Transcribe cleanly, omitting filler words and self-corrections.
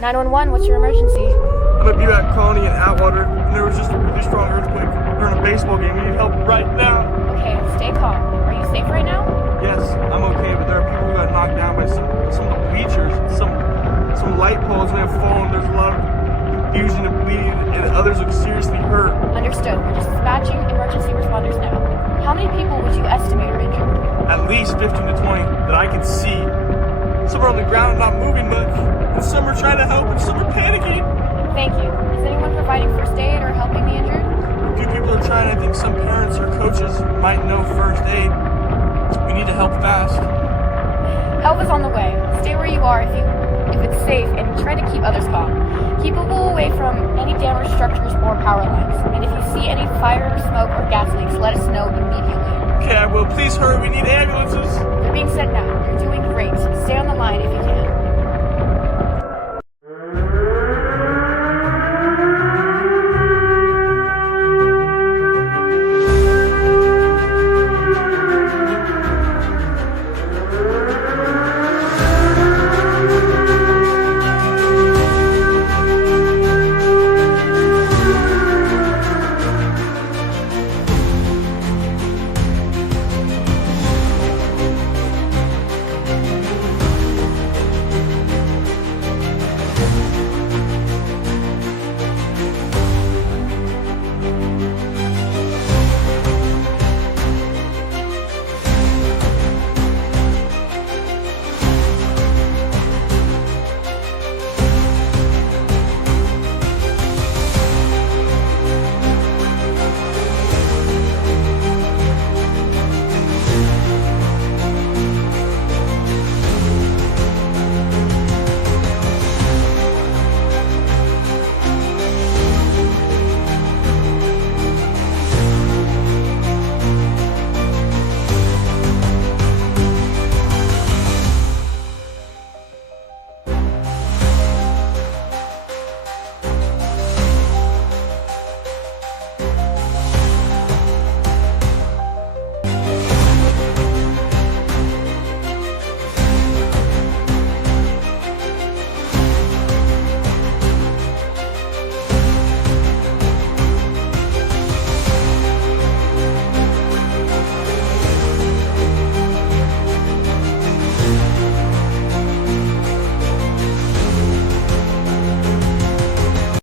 911, what's your emergency? I'm at Buhach Colony in Atwater, and there was just a really strong earthquake during a baseball game. We need help right now. Okay, stay calm. Are you safe right now? Yes, I'm okay, but there are people who got knocked down by some of the bleachers, some light poles may have fallen. There's a lot of confusion and bleeding, and others look seriously hurt. Understood. We're dispatching emergency responders now. How many people would you estimate are injured? At least 15 to 20 that I can see. Some are on the ground not moving much, and some are trying to help, and some are panicking. Thank you. Is anyone providing first aid or helping the injured? A few people are trying. I think some parents or coaches might know first aid. We need to help fast. Help is on the way. Stay where you are if it's safe, and try to keep others calm. Keep people away from any damaged structures or power lines. And if you see any fire, smoke, or gas leaks, let us know immediately. Okay, I will. Please hurry. We need ambulances. They're